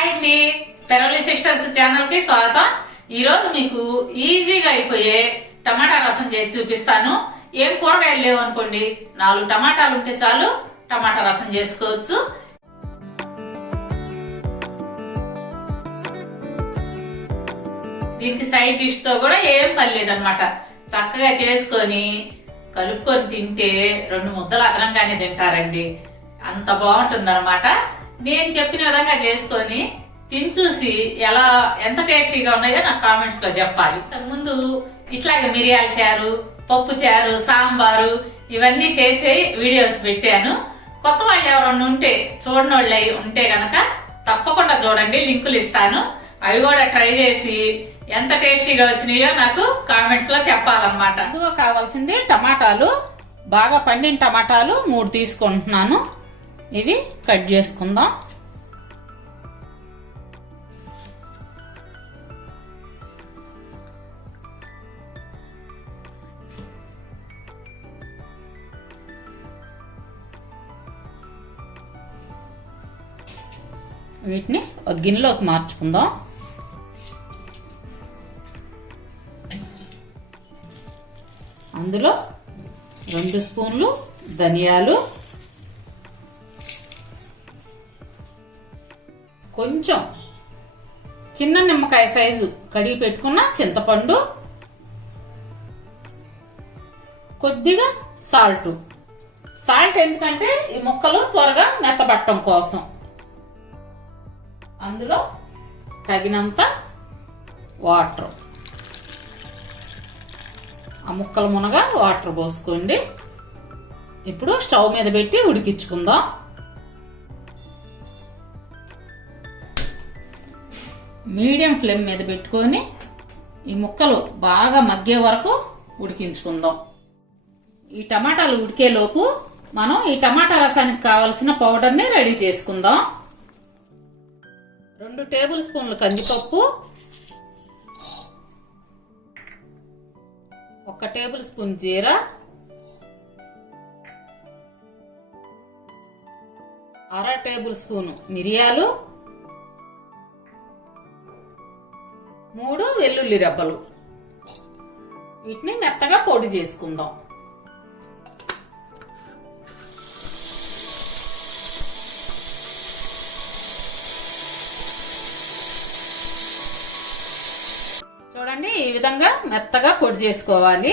Hi అండి. Peravali sisters ఛానల్కి స్వాగతం. ఈరోజు మీకు ఈజీగా అయిపోయే టమాటా రసం చేసి చూపిస్తాను. ఏం కూరగాయలు లేవు అనుకోండి. నాలుగు టమాటాలు ఉంటే చాలు టమాటా రసం చేసుకోవచ్చు. దీనికి సైడ్ డిష్తో కూడా ఏం పని లేదనమాట. చక్కగా చేసుకొని కలుపుకొని తింటే రెండు ముద్దలు అదనంగానే తింటారండి. అంత బాగుంటుంది అనమాట నేను చెప్పిన విధంగా చేసుకొని తిని చూసి ఎలా ఎంత టేస్టీగా ఉన్నాయో నాకు కామెంట్స్లో చెప్పాలి. ముందు ఇట్లాగే మిరియాల చారు పప్పు చారు సాంబారు ఇవన్నీ చేసి వీడియోస్ పెట్టాను. కొత్త వాళ్ళు ఎవరన్నా ఉంటే చూడని వాళ్ళు అయి ఉంటే కనుక తప్పకుండా చూడండి లింకులు ఇస్తాను. అవి కూడా ట్రై చేసి ఎంత టేస్టీగా వచ్చినాయో నాకు కామెంట్స్లో చెప్పాలన్నమాట కావాల్సింది టమాటాలు. బాగా పండిన టమాటాలు మూడు తీసుకుంటున్నాను. ఇవి కట్ చేసుకుందాం. వీటిని ఒక గిన్నెలోకి మార్చుకుందాం. అందులో రెండు స్పూన్లు ధనియాలు కొంచెం చిన్న నిమ్మకాయ సైజు కడిగి పెట్టుకున్న చింతపండు కొద్దిగా సాల్ట్. సాల్ట్ ఎందుకంటే ఈ ముక్కలు త్వరగా మెత్తబట్టడం కోసం. అందులో తగినంత వాటర్. ఆ ముక్కలు మునగా వాటర్ పోసుకోండి. ఇప్పుడు స్టవ్ మీద పెట్టి ఉడికించుకుందాం. మీడియం ఫ్లేమ్ మీద పెట్టుకొని ఈ ముక్కలు బాగా మగ్గే వరకు ఉడికించుకుందాం. ఈ టమాటాలు ఉడికేలోపు మనం ఈ టమాటా రసానికి కావలసిన పౌడర్ని రెడీ చేసుకుందాం. రెండు టేబుల్ స్పూన్లు కందిపప్పు ఒక టేబుల్ స్పూన్ జీరా అర టేబుల్ స్పూన్ మిరియాలు వెల్లుల్లి రెబ్బలు. వీటిని మెత్తగా పొడి చేసుకుందాం. చూడండి ఈ విధంగా మెత్తగా పొడి చేసుకోవాలి.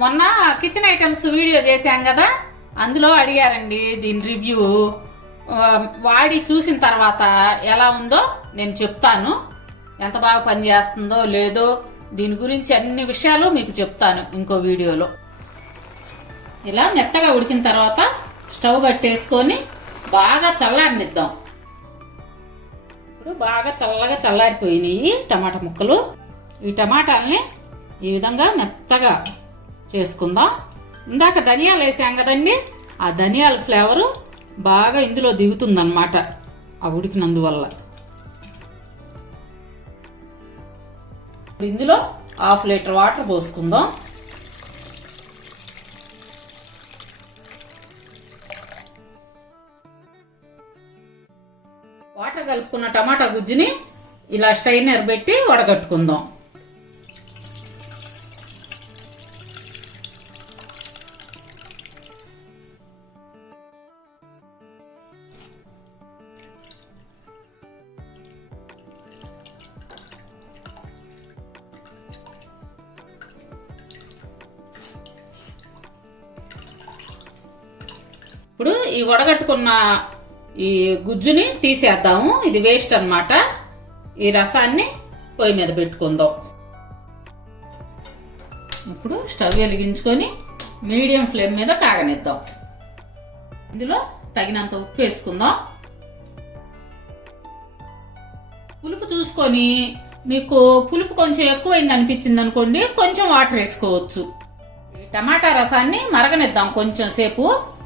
మొన్న కిచెన్ ఐటమ్స్ వీడియో చేశాం కదా అందులో అడిగారండి దీని రివ్యూ వాడి చూసిన తర్వాత ఎలా ఉందో నేను చెప్తాను. ఎంత బాగా పనిచేస్తుందో లేదో దీని గురించి అన్ని విషయాలు మీకు చెప్తాను ఇంకో వీడియోలో. ఇలా మెత్తగా ఉడికిన తర్వాత స్టవ్ కట్టేసుకొని బాగా చల్లారనిద్దాం. ఇప్పుడు బాగా చల్లగా చల్లారిపోయినాయి టమాటా ముక్కలు. ఈ టమాటాలని ఈ విధంగా మెత్తగా చేసుకుందాం. ఇందాక ధనియాలు వేసాం కదండి ఆ ధనియాల ఫ్లేవరు బాగా ఇందులో దిగుతుందన్నమాట ఆ ఉడికినందువల్ల. ఇందులో హాఫ్ లీటర్ వాటర్ పోసుకుందాం. వాటర్ కలుపుకున్న టమాటా గుజ్జుని ఇలా స్ట్రైనర్ పెట్టి వడగట్టుకుందాం. ఇప్పుడు ఈ వడగట్టుకున్న ఈ గుజ్జుని తీసేద్దాము. ఇది వేస్ట్ అన్నమాట. ఈ రసాన్ని పొయ్యి మీద పెట్టుకుందాం. ఇప్పుడు స్టవ్ వెలిగించుకొని మీడియం ఫ్లేమ్ మీద కాగనిద్దాం. ఇందులో తగినంత ఉప్పు వేసుకుందాం. పులుపు చూసుకొని మీకు పులుపు కొంచెం ఎక్కువైంది అనిపించింది అనుకోండి కొంచెం వాటర్ వేసుకోవచ్చు. టమాటా రసాన్ని మరగనిద్దాం కొంచెం సేపు.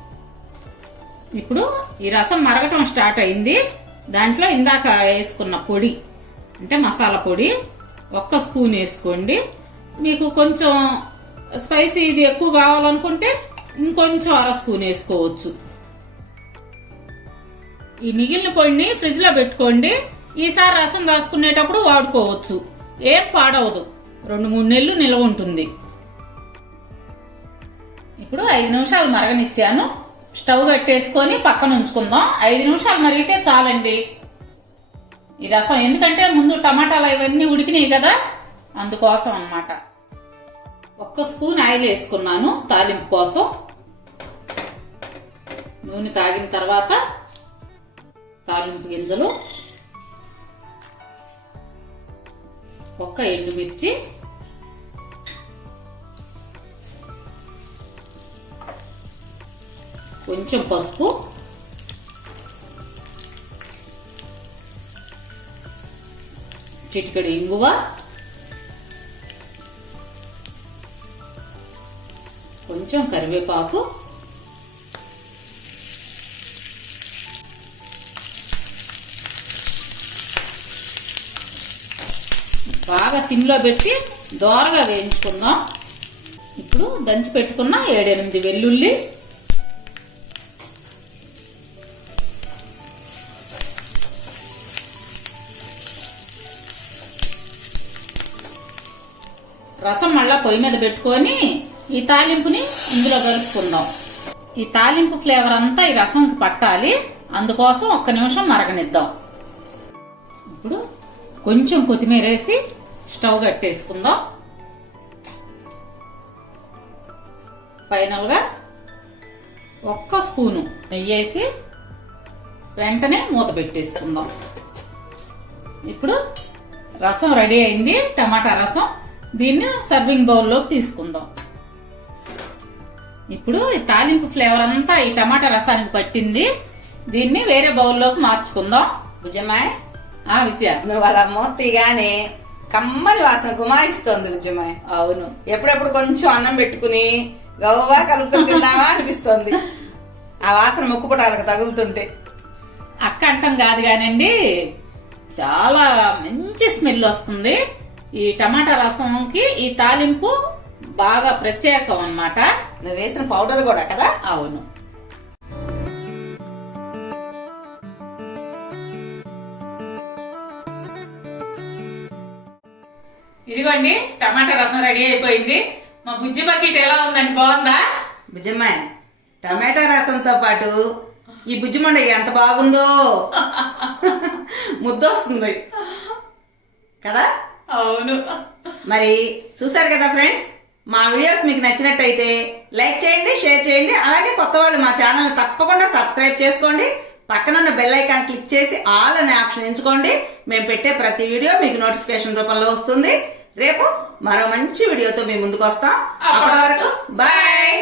ఇప్పుడు ఈ రసం మరగటం స్టార్ట్ అయింది. దాంట్లో ఇందాక వేసుకున్న పొడి అంటే మసాలా పొడి ఒక్క స్పూన్ వేసుకోండి. మీకు కొంచెం స్పైసీ ఇది ఎక్కువ కావాలనుకుంటే ఇంకొంచెం అర స్పూన్ వేసుకోవచ్చు. ఈ మిగిలిన పొడిని ఫ్రిడ్జ్లో పెట్టుకోండి. ఈసారి రసం కాసుకునేటప్పుడు వాడుకోవచ్చు. ఏం పాడవదు. రెండు మూడు నెలలు నిల్వ ఉంటుంది. ఇప్పుడు ఐదు నిమిషాలు మరగనిచ్చాను. స్టవ్ కట్టేసుకొని పక్కన ఉంచుకుందాం. ఐదు నిమిషాలు మరిగితే చాలండి. ఈ రసం ఎందుకంటే ముందు టమాటాలు ఇవన్నీ ఉడికినాయి కదా అందుకోసం అన్నమాట. ఒక్క స్పూన్ ఆయిల్ వేసుకున్నాను తాలింపు కోసం. నూనె కాగిన తర్వాత తాలింపు గింజలు. ఒక్క ఎండుమిర్చి. కొంచెం పసుపు. చిటికెడు ఇంగువ. కొంచెం కరివేపాకు. బాగా సిమ్లో పెట్టి దోరగా వేయించుకుందాం. ఇప్పుడు దంచి పెట్టుకున్న ఏడెనిమిది వెల్లుల్లి రసం మళ్ళా పొయ్యి మీద పెట్టుకొని ఈ తాలింపుని ఇందులో కలుపుకుందాం. ఈ తాలింపు ఫ్లేవర్ అంతా ఈ రసంకి పట్టాలి. అందుకోసం ఒక్క నిమిషం మరగనిద్దాం. ఇప్పుడు కొంచెం కొత్తిమీర వేసి స్టవ్ కట్టేసుకుందాం. ఫైనల్గా ఒక్క స్పూను నెయ్యి వేసి వెంటనే మూత పెట్టేసుకుందాం. ఇప్పుడు రసం రెడీ అయింది. టమాటా రసం దీన్ని సర్వింగ్ బౌల్లోకి తీసుకుందాం. ఇప్పుడు ఈ తాలింపు ఫ్లేవర్ అంతా ఈ టమాటా రసానికి పట్టింది. దీన్ని వేరే బౌల్లోకి మార్చుకుందాం. బుజ్జమ్మాయ్. ఆ విజయ. నువ్వు అలా మూతిగానే కమ్మని వాసన గుమాయిస్తోంది బుజ్జమ్మాయ్. అవును. ఎప్పుడెప్పుడు కొంచెం అన్నం పెట్టుకుని గవ్వగా కలుపుకొని తిందామా అనిపిస్తోంది. ఆ వాసన ముక్కుపుటాలకు తగులుతుంటే. అక్క అంటాం కాదు కానండి చాలా మంచి స్మెల్ వస్తుంది. ఈ టమాటా రసంకి ఈ తాలింపు బాగా ప్రత్యేకం అన్నమాట. నువ్వు వేసిన పౌడర్ కూడా కదా? అవును. ఇదిగోండి టమాటా రసం రెడీ అయిపోయింది. మా బుజ్జి బకెట్ ఎలా ఉందండి బాగుందా? బుజ్జమ్మాయ్ టమాటా రసంతో పాటు ఈ బుజ్జిమండ ఎంత బాగుందో. ముద్దొస్తుంది. కదా? అవును. మరి చూసారు కదా ఫ్రెండ్స్? మా వీడియోస్ మీకు నచ్చినట్టయితే లైక్ చేయండి షేర్ చేయండి అలాగే కొత్త వాళ్ళు మా ఛానల్ తప్పకుండా సబ్స్క్రైబ్ చేసుకోండి. పక్కనున్న బెల్ ఐకాన్ క్లిక్ చేసి ఆల్ అనే ఆప్షన్ ఎంచుకోండి. మేము పెట్టే ప్రతి వీడియో మీకు నోటిఫికేషన్ రూపంలో వస్తుంది. రేపు మరో మంచి వీడియోతో మీ ముందుకు వస్తాం. అప్పటి వరకు బాయ్